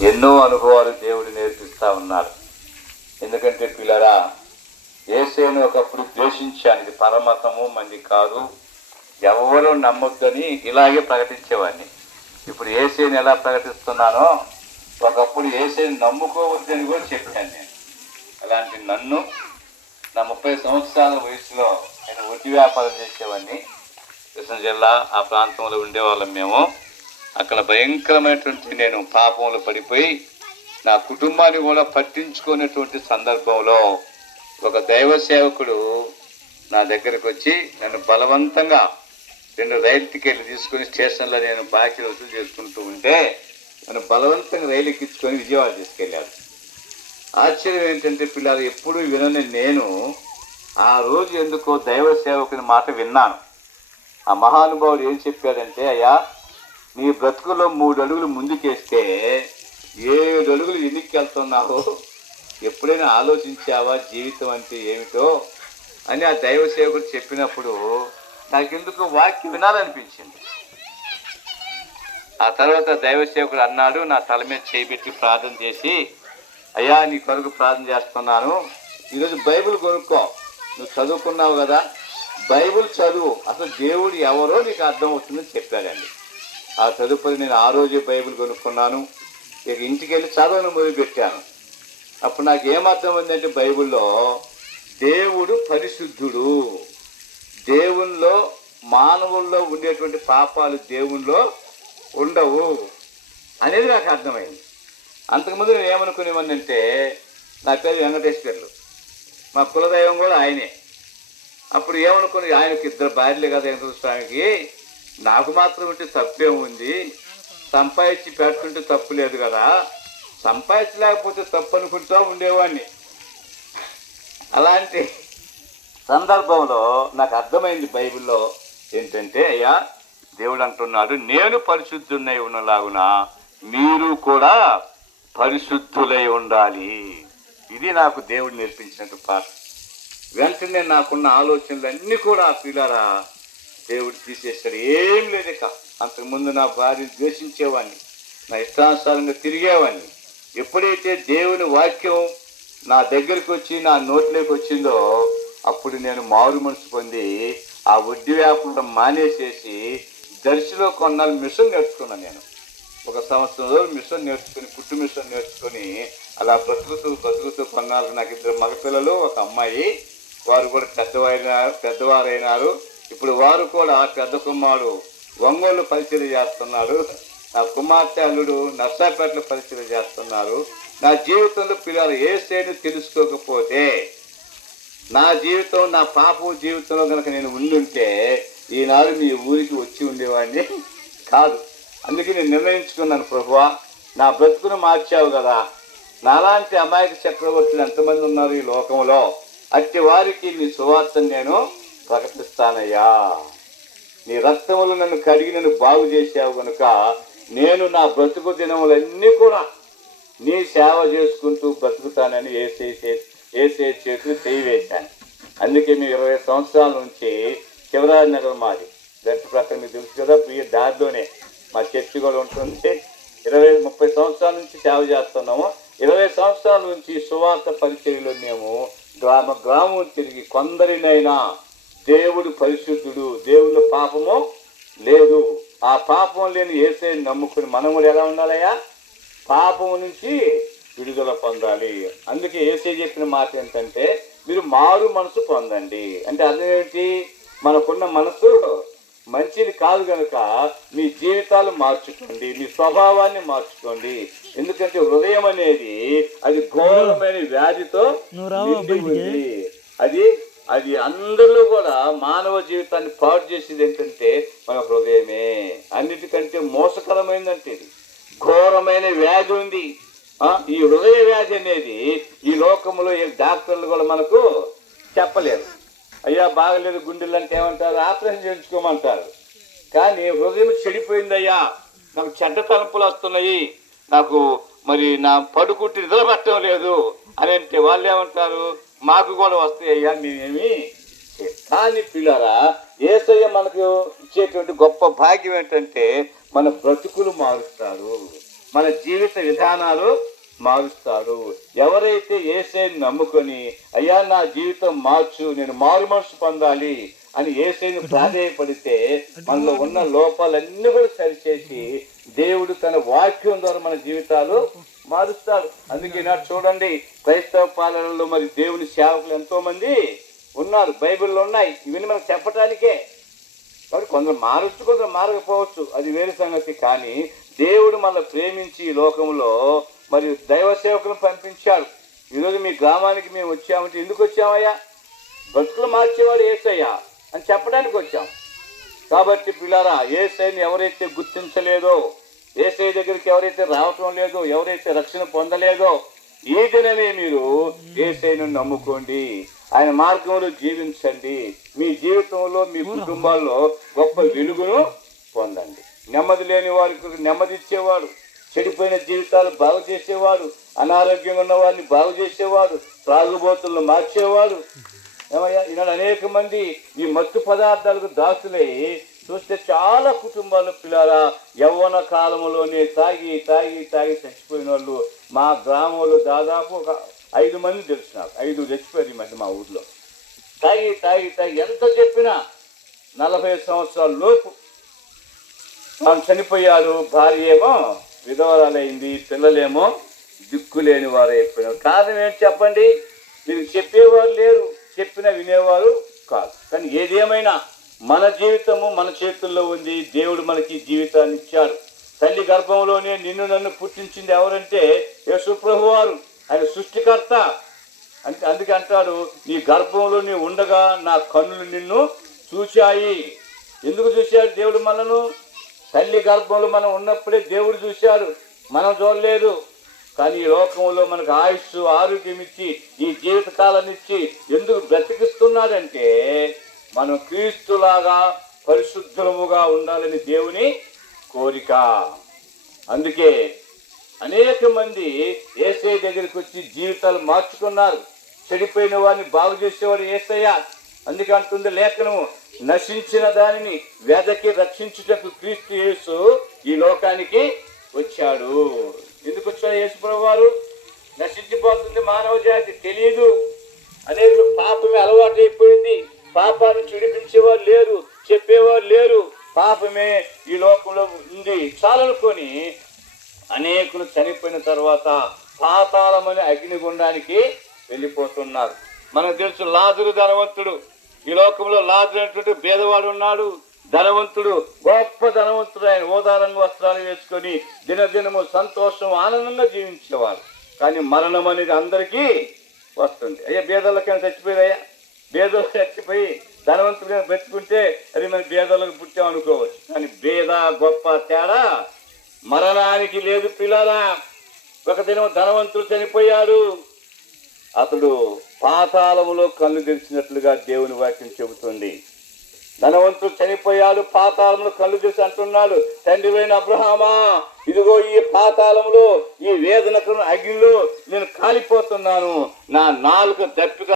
ఎన్నో అనుభవాలు దేవుడు నేర్పిస్తా ఉన్నారు ఎందుకంటే పిల్లరా ఏసేను ఒకప్పుడు ద్వేషించాను ఇది పరమతము మంది కాదు. ఎవరు నమ్మొద్దని ఇలాగే ప్రకటించేవాడిని. ఇప్పుడు ఏసేని ఎలా ప్రకటిస్తున్నానో ఒకప్పుడు ఏసేని నమ్ముకోవద్దని కూడా చెప్పాను నేను. అలాంటి నన్ను నా ముప్పై సంవత్సరాల వయసులో నేను వడ్డీ వ్యాపారం చేసేవాడిని. కృష్ణా జిల్లా ఆ ప్రాంతంలో ఉండేవాళ్ళం మేము. అక్కడ భయంకరమైనటువంటి నేను పాపంలో పడిపోయి నా కుటుంబాన్ని కూడా పట్టించుకునేటువంటి సందర్భంలో ఒక దైవ సేవకుడు నా దగ్గరకు వచ్చి నన్ను బలవంతంగా రెండు రైలు టికెట్లు తీసుకొని స్టేషన్లో నేను బాకీ వసూలు చేసుకుంటూ ఉంటే నన్ను బలవంతంగా రైలు ఎక్కించుకొని విజయవాడ తీసుకెళ్ళాడు. ఆశ్చర్యం ఏంటంటే పిల్లలు ఎప్పుడు వినని నేను ఆ రోజు ఎందుకో దైవ సేవకుని మాట విన్నాను. ఆ మహానుభావుడు ఏం చెప్పాడంటే అయ్యా నీ బ్రతుకులో మూడు అడుగులు ముందుకేస్తే ఏడు అడుగులు ఎన్నికి వెళ్తున్నావు? ఎప్పుడైనా ఆలోచించావా? జీవితం అంటే ఏమిటో? అని ఆ దైవ సేవకుడు చెప్పినప్పుడు నాకెందుకు వాక్యం వినాలనిపించింది. ఆ తర్వాత దైవ సేవకుడు అన్నాడు నా తల మీద చేపెట్టి ప్రార్థన చేసి అయ్యా నీ కొరకు ప్రార్థన చేస్తున్నాను. ఈరోజు బైబిల్ కొనుక్కో. నువ్వు చదువుకున్నావు కదా? బైబిల్ చదువు. అసలు దేవుడు ఎవరో నీకు అర్థమవుతుందని చెప్పాడండి. ఆ తదుపరి నేను ఆ రోజే బైబిల్ కొనుక్కున్నాను. ఇక ఇంటికి వెళ్ళి చదవను మొదలుపెట్టాను అప్పుడు నాకు ఏమర్థమైందంటే బైబిల్లో దేవుడు పరిశుద్ధుడు. దేవుల్లో మానవుల్లో ఉండేటువంటి పాపాలు దేవుల్లో ఉండవు అనేది నాకు అర్థమైంది. అంతకుముందు నేను ఏమనుకునేవాడిని అంటే నా పేరు వెంకటేశ్వర్లు. మా కులదైవం కూడా ఆయనే. అప్పుడు ఏమనుకుని ఆయనకి ఇద్దరు భార్యలే కదా వెంకటేశ్వర స్వామికి. నాకు మాత్రం ఉంటే తప్పే ఉంది. సంపాదించి పెట్టుకుంటే తప్పు లేదు కదా. సంపాదించలేకపోతే తప్పు అనుకుంటూ ఉండేవాడిని. అలాంటి సందర్భంలో నాకు అర్థమైంది బైబిల్లో ఏంటంటే అయ్యా దేవుడు అంటున్నాడు నేను పరిశుద్ధున్నై ఉన్నలాగున మీరు కూడా పరిశుద్ధులై ఉండాలి. ఇది నాకు దేవుడు నేర్పించినట్టు పాట వెంటనే నాకున్న ఆలోచనలన్నీ కూడా పిల్లరా దేవుడు తీసేస్తాడు. ఏం లేదు ఇక అంతకుముందు నా భార్యను ద్వేషించేవాడిని నా ఇష్టానుసారంగా తిరిగేవాడిని ఎప్పుడైతే దేవుని వాక్యం నా దగ్గరికి వచ్చి నా నోట్లోకి వచ్చిందో అప్పుడు నేను మారు మనసు పొంది ఆ వడ్డీ వ్యాపారం మానేసేసి దర్శిలో కొన్నాళ్ళు మిషన్ నేర్చుకున్నాను నేను. ఒక సంవత్సరం రోజులు మిషన్ నేర్చుకుని పుట్టు మిషన్ నేర్చుకుని అలా బ్రతుకుతూ బ్రతుకుతూ కొన్నాళ్ళు. నాకు ఇద్దరు మగపిల్లలు ఒక అమ్మాయి. వారు కూడా పెద్దవారైన పెద్దవారైనారు. ఇప్పుడు వారు కూడా పెద్ద కుమారుడు ఒంగోలు పరిచయం చేస్తున్నాడు. నా కుమార్తె అల్లుడు నర్సాపేటలో పరిచయం చేస్తున్నారు. నా జీవితంలో పిల్లలు ఏ శ్రేణి తెలుసుకోకపోతే నా జీవితం నా పాప జీవితంలో కనుక నేను ఉండుంటే ఈనాడు మీ ఊరికి వచ్చి ఉండేవాడిని కాదు. అందుకే నేను నిర్ణయించుకున్నాను ప్రభువా నా బ్రతుకును మార్చావు కదా. నాలాంటి అమాయక చక్రవర్తులు ఎంతమంది ఉన్నారు ఈ లోకంలో? అట్టి వారికి నీ సువార్తను నేను ప్రకటిస్తానయ్యా. నీ రక్తములు నన్ను కడిగి నన్ను బాగు చేసావు కనుక నేను నా బ్రతుకు దినములన్నీ కూడా నీ సేవ చేసుకుంటూ బ్రతుకుతానని ఏసే ఏసే చేతులు చేయివేశాను అందుకే మేము ఇరవై సంవత్సరాల నుంచి శివరాజ్ నగర్ మాది. గట్టి ప్రక్కన మీకు తెలుసు కదా ఈ దారిలోనే మా చర్చి కూడా ఉంటుంది. ఇరవై ముప్పై సంవత్సరాల నుంచి సేవ చేస్తున్నాము. ఇరవై సంవత్సరాల నుంచి సువార్త పరిచయలో మేము గ్రామ గ్రామం తిరిగి కొందరినైనా దేవుడు పరిశుద్ధుడు దేవుని పాపము లేదు. ఆ పాపం లేని ఏసే నమ్ముకుని మనం కూడా ఎలా ఉండాలయ్యా? పాపం నుంచి విడుదల పొందాలి. అందుకే ఏసే చెప్పిన మాట ఏంటంటే మీరు మారు మనసు పొందండి. అంటే అర్థం ఏంటి? మనకున్న మనసు మంచిది కాదు కనుక మీ జీవితాలు మార్చుకోండి మీ స్వభావాన్ని మార్చుకోండి. ఎందుకంటే హృదయం అనేది అది ఘోరమైన వ్యాధితో అది అది అందరిలో కూడా మానవ జీవితాన్ని పాడు చేసేది ఏంటంటే మన హృదయమే. అన్నిటికంటే మోసకరమైందంటే ఇది. ఘోరమైన వ్యాధి ఉంది. ఈ హృదయ వ్యాధి అనేది ఈ లోకంలో ఏ డాక్టర్లు కూడా మనకు చెప్పలేరు. అయ్యా బాగలేదు గుండెలు అంటే ఏమంటారు? ఆపరేషన్ చేయించుకోమంటారు. కానీ హృదయం చెడిపోయిందయ్యా. నాకు చెడ్డ తలుపులు వస్తున్నాయి. నాకు మరి నా పడుకుంటే నిద్రపట్టడం లేదు అని అంటే వాళ్ళు ఏమంటారు? మాకు కూడా వస్తాయి అయ్యా మేమేమి కానీ పిల్లరా ఏసయ్య మనకు ఇచ్చేటువంటి గొప్ప భాగ్యం ఏంటంటే మన బ్రతుకులు మారుస్తారు మన జీవిత విధానాలు మారుస్తాడు ఎవరైతే ఏసైని నమ్ముకొని అయ్యా నా జీవితం మార్చు నేను మారు మనసు పొందాలి అని ఏసైని ప్రాధేయపడితే మనలో ఉన్న లోపాలన్నీ కూడా సరిచేసి దేవుడు తన వాక్యం ద్వారా మన జీవితాలు మారుస్తాడు అందుకే నాకు చూడండి క్రైస్తవ పాలనలో మరి దేవుని సేవకులు ఎంతో మంది ఉన్నారు. బైబిల్లో ఉన్నాయి. ఇవన్నీ మనకు చెప్పటానికే. కాబట్టి కొందరు మారచ్చు కొందరు మారకపోవచ్చు. అది వేరే సంగతి. కానీ దేవుడు మన ప్రేమించి ఈ లోకంలో మరి దైవ సేవకులను పంపించాడు. ఈరోజు మీ గ్రామానికి మేము వచ్చామంటే ఎందుకు వచ్చామయ్యా? బతుకులు మార్చేవాడు ఏసయ్యా అని చెప్పడానికి వచ్చాం. కాబట్టి పిల్లారా ఏసైని ఎవరైతే గుర్తించలేదో ఏసై దగ్గరికి ఎవరైతే రావటం లేదో ఎవరైతే రక్షణ పొందలేదో ఈ దినమే మీరు ఏసైను నమ్ముకోండి. ఆయన మార్గంలో జీవించండి. మీ జీవితంలో మీ కుటుంబాల్లో గొప్ప వెలుగును పొందండి. నెమ్మది లేని వారికి నెమ్మది ఇచ్చేవాడు చెడిపోయిన జీవితాలు బాగు చేసేవాడు అనారోగ్యంగా ఉన్న వారిని బాగు చేసేవాడు త్రాగుబోతులను మార్చేవాడు. ఏమయ్యా? ఈనాడు అనేక మంది ఈ మత్తు పదార్థాలకు దాసులై చూస్తే చాలా కుటుంబాలు పిల్లల యవ్వన కాలంలోనే తాగి తాగి తాగి చచ్చిపోయిన వాళ్ళు మా గ్రామంలో దాదాపు ఒక ఐదు మంది తెలుసు నాకు ఐదు చచ్చిపోయారు ఈ మధ్య మా ఊర్లో. తాగి తాగి తాగి ఎంత చెప్పినా నలభై సంవత్సరాల లోపు వాళ్ళు చనిపోయారు. భార్య ఏమో విధవరాలైంది పిల్లలేమో దిక్కులేని వారు అయిపోయినారు కారణం ఏంటి చెప్పండి? మీరు చెప్పేవారు లేరు చెప్పిన వినేవారు కాదు. కానీ ఏదేమైనా మన జీవితము మన చేతుల్లో ఉంది. దేవుడు మనకి జీవితాన్ని ఇచ్చాడు. తల్లి గర్భంలోనే నిన్ను నన్ను పుట్టించింది ఎవరంటే యశుప్రభు వారు ఆయన సృష్టికర్త. అంటే అందుకే అంటాడు నీ గర్భంలో నీ ఉండగా నా కన్నులు నిన్ను చూశాయి. ఎందుకు చూశాడు దేవుడు మనను? తల్లి గర్భంలో మనం ఉన్నప్పుడే దేవుడు చూశాడు. మనం చూడలేదు కానీ ఈ లోకంలో మనకు ఆయుష్ ఆరోగ్యం ఇచ్చి ఈ జీవితకాలాన్ని ఇచ్చి ఎందుకు బ్రతికిస్తున్నాడంటే మనం క్రీస్తులాగా పరిశుద్ధముగా ఉండాలని దేవుని కోరిక. అందుకే అనేక మంది ఏసఐ దగ్గరికి వచ్చి జీవితాలు మార్చుకున్నారు. చెడిపోయిన వారిని బాగు చేసేవాడు ఏసయ్య. అందుకే అంటుంది లేఖనము నశించిన దానిని వేదకి రక్షించుటకు క్రీస్తు యేసు ఈ లోకానికి వచ్చాడు. ఎందుకు వచ్చాడు యేసుప్రభు వారు నశించిపోతుంది మానవ జాతి తెలియదు అనేది పాపమే అలవాటు అయిపోయింది పాపాన్ని చిడిపించేవారు లేరు చెప్పేవారు లేరు. పాపమే ఈ లోకంలో ఉంది. చాలనుకొని అనేకులు చనిపోయిన తర్వాత పాతాళమని అగ్నిగుండానికి వెళ్ళిపోతున్నారు. మనకు తెలుసు లాజరు ధనవంతుడు. ఈ లోకంలో లాజరు అనేటువంటి భేదవాడు ఉన్నాడు. ధనవంతుడు గొప్ప ధనవంతుడు. ఆయన ఓదారంగా వస్త్రాలు వేసుకొని దినదినము సంతోషం ఆనందంగా జీవించేవారు కానీ మరణం అనేది అందరికీ వస్తుంది. అయ్యా బేదలకైనా చచ్చిపోయారయ్యా? బేదలు చచ్చిపోయి ధనవంతుడిగా బ్రతుకుంటే అది మన భేదాలకు పుట్టాం అనుకోవచ్చు. కానీ బేద గొప్ప తేడా మరణానికి లేదు పిల్లల. ఒక దినం ధనవంతుడు చనిపోయాడు. అతడు పాతాళములో కళ్ళు తెరిచినట్లుగా దేవుని వాక్యం చెబుతుంది. ధనవంతుడు చనిపోయాడు పాతాళంలో కళ్ళు తెరిచి అంటున్నాడు తండ్రివైన అబ్రహామా ఇదిగో ఈ పాతాళంలో ఈ వేదనకు అగ్నిలో నేను కాలిపోతున్నాను. నా నాలుగు దప్పిక